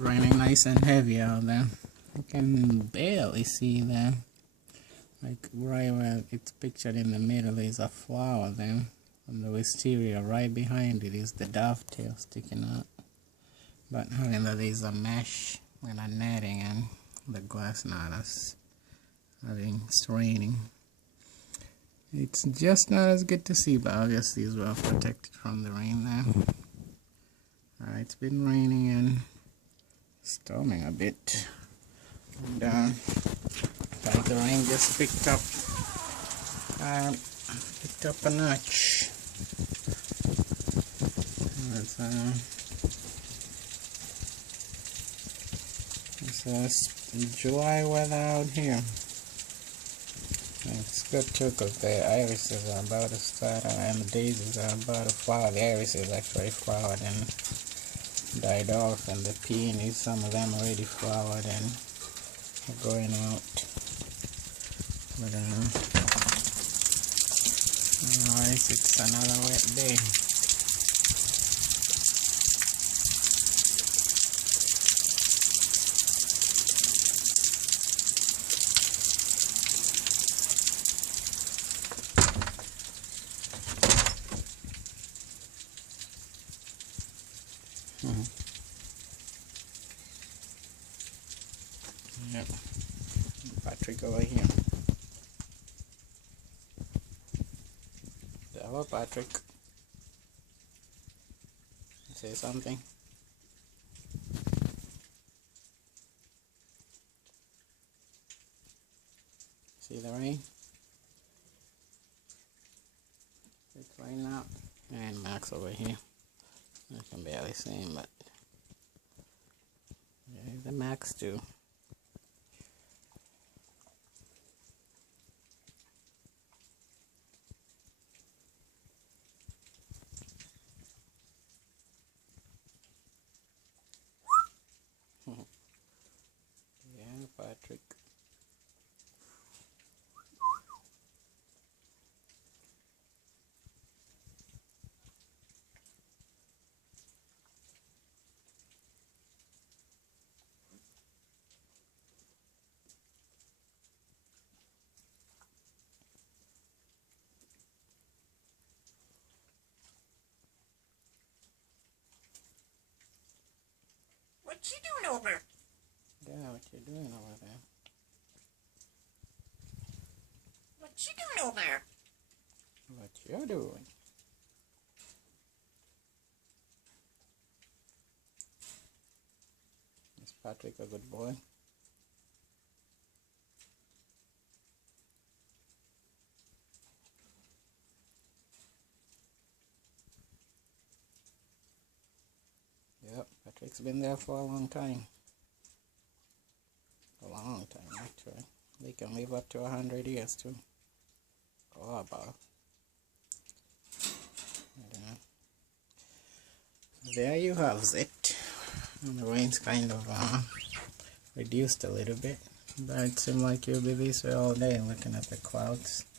Raining nice and heavy out there. You can barely see there. Like right where it's pictured in the middle is a flower there. On the wisteria right behind it is the dovetail sticking out. But however, there's a mesh and a netting and the glass not as having it's raining. It's just not as good to see, but obviously it's well protected from the rain there. Alright, it's been raining and storming a bit. And like the rain just picked up a notch. It's July weather out here. It's good too because the irises are about to start and the daisies are about to flower. The irises actually flowered and died off, and the peonies, some of them already flowered and are going out. But otherwise it's another wet day. Yep. Patrick over here. Hello, Patrick. Say something. See the rain? It's raining out. And Max over here. I can barely see him, but yeah, the Max too. Yeah, Patrick. What you doing over there? Yeah, what you doing over there? What you doing over there? What you doing? Is Patrick a good boy? Yep, Patrick's been there for a long time. A long time, actually. They can live up to 100 years too. Or above. There you have it. And the rain's kind of reduced a little bit. But it seems like you'll be this way all day looking at the clouds.